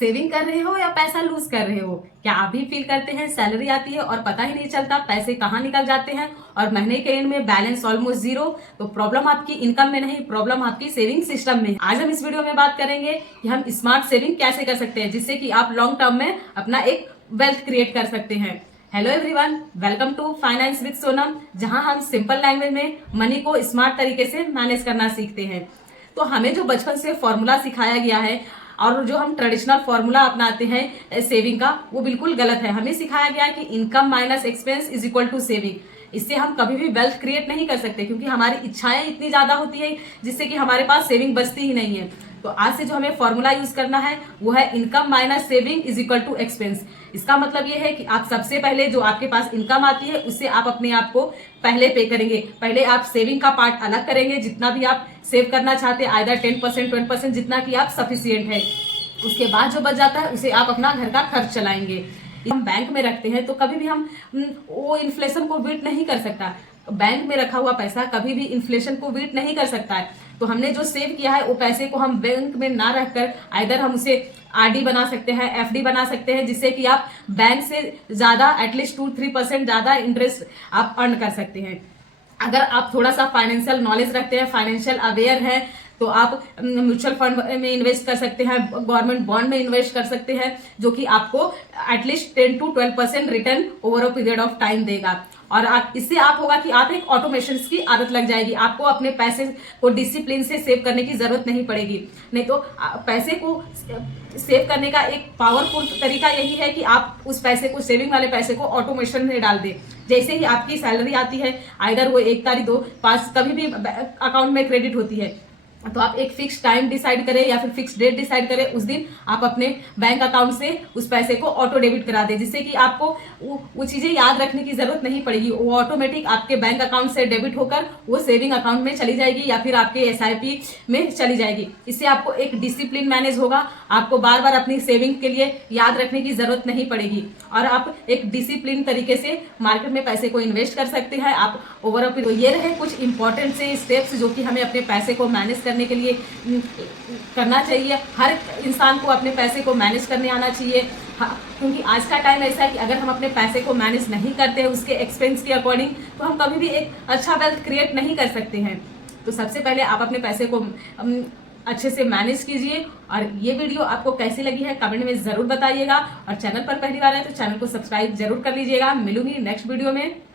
Saving कर रहे हो या पैसा लूज कर रहे हो? क्या आप भी फील करते हैं सैलरी आती है और पता ही नहीं चलता पैसे कहाँ निकल जाते हैं और महीने के एंड में बैलेंस ऑलमोस्ट जीरो? तो प्रॉब्लम आपकी इनकम में नहीं, प्रॉब्लम आपकी सेविंग सिस्टम में। आज हम इस वीडियो में बात करेंगे कि हम स्मार्ट सेविंग कैसे कर सकते हैं जिससे कि आप लॉन्ग टर्म में अपना एक वेल्थ क्रिएट कर सकते हैं। Hello everyone, welcome to finance with Sonam, जहां हम सिंपल लैंग्वेज में मनी को स्मार्ट तरीके से मैनेज करना सीखते हैं। तो हमें जो बचपन से फॉर्मूला सिखाया गया है और जो हम ट्रेडिशनल फॉर्मूला अपनाते हैं सेविंग का, वो बिल्कुल गलत है। हमें सिखाया गया कि income minus expense is equal to saving. इससे हम कभी भी वेल्थ क्रिएट नहीं कर सकते क्योंकि हमारी इच्छाएं इतनी ज्यादा होती है जिससे कि हमारे पास सेविंग बचती ही नहीं है। तो आज से जो हमें फॉर्मूला यूज करना है वो है income minus saving is equal to expense. इसका मतलब ये है कि आप सबसे पहले जो आपके पास इनकम आती है उससे आप अपने आप को पहले पे करेंगे। पहले आप सेविंग का पार्ट अलग करेंगे, जितना भी आप सेव करना चाहते हैं, आइदर 10% 20%, जितना कि आप सफिशियंट है। उसके बाद जो बच जाता है उसे आप अपना घर का खर्च चलाएंगे। हम बैंक में रखते हैं तो कभी भी हम वो इन्फ्लेशन को बीट नहीं कर सकता। बैंक में रखा हुआ पैसा कभी भी इन्फ्लेशन को बीट नहीं कर सकता है। तो हमने जो सेव किया है वो पैसे को हम बैंक में ना रखकर आइदर हम उसे आरडी बना सकते हैं, एफडी बना सकते हैं, जिससे कि आप बैंक से ज्यादा एटलीस्ट 2-3% ज्यादा इंटरेस्ट आप अर्न कर सकते हैं। अगर आप थोड़ा सा फाइनेंशियल नॉलेज रखते हैं, फाइनेंशियल अवेयर है, तो आप म्यूचुअल फंड में इन्वेस्ट कर सकते हैं, गवर्नमेंट बॉन्ड में इन्वेस्ट कर सकते हैं, जो कि आपको at least 10-12% return over a period of time देगा। और इससे आप होगा कि आप एक ऑटोमेशन की आदत लग जाएगी। आपको अपने पैसे को डिसिप्लिन से सेव करने की जरूरत नहीं पड़ेगी। नहीं तो पैसे को सेव करने का एक पावरफुल तरीका यही है कि आप उस पैसे को, सेविंग वाले पैसे को ऑटोमेशन में डाल दें। जैसे ही आपकी सैलरी आती है, आइदर वो 1 तारीख 2 5 कभी भी अकाउंट में क्रेडिट होती है, तो आप एक फिक्स टाइम डिसाइड करें या फिर फिक्स डेट डिसाइड करें, उस दिन आप अपने बैंक अकाउंट से उस पैसे को ऑटो डेबिट करा दें, जिससे कि आपको वो चीजें याद रखने की जरूरत नहीं पड़ेगी। वो ऑटोमेटिक आपके बैंक अकाउंट से डेबिट होकर वो सेविंग अकाउंट में चली जाएगी या फिर आपके एसआईपी में चली जाएगी। इससे आपको एक डिसिप्लिन मैनेज होगा। आपको बार बार अपनी सेविंग के लिए याद रखने की जरूरत नहीं पड़ेगी और आप एक डिसिप्लिन तरीके से मार्केट में पैसे को इन्वेस्ट कर सकते हैं। आप ओवरऑल तो ये रहे कुछ इंपॉर्टेंट से स्टेप्स जो कि हमें अपने पैसे को मैनेज करने के लिए करना चाहिए। हर इंसान को अपने पैसे को मैनेज करने आना चाहिए। क्योंकि आज का टाइम ऐसा है कि अगर हम अपने पैसे को मैनेज नहीं करते हैं उसके एक्सपेंस के अकॉर्डिंग, तो हम कभी भी एक अच्छा वेल्थ क्रिएट नहीं कर सकते हैं। तो सबसे पहले आप अपने पैसे को अच्छे से मैनेज कीजिए। और ये वीडियो आपको कैसी लगी है कमेंट में जरूर बताइएगा। और चैनल पर पहली बार है तो चैनल को सब्सक्राइब जरूर कर लीजिएगा। मिलूंगी नेक्स्ट वीडियो में।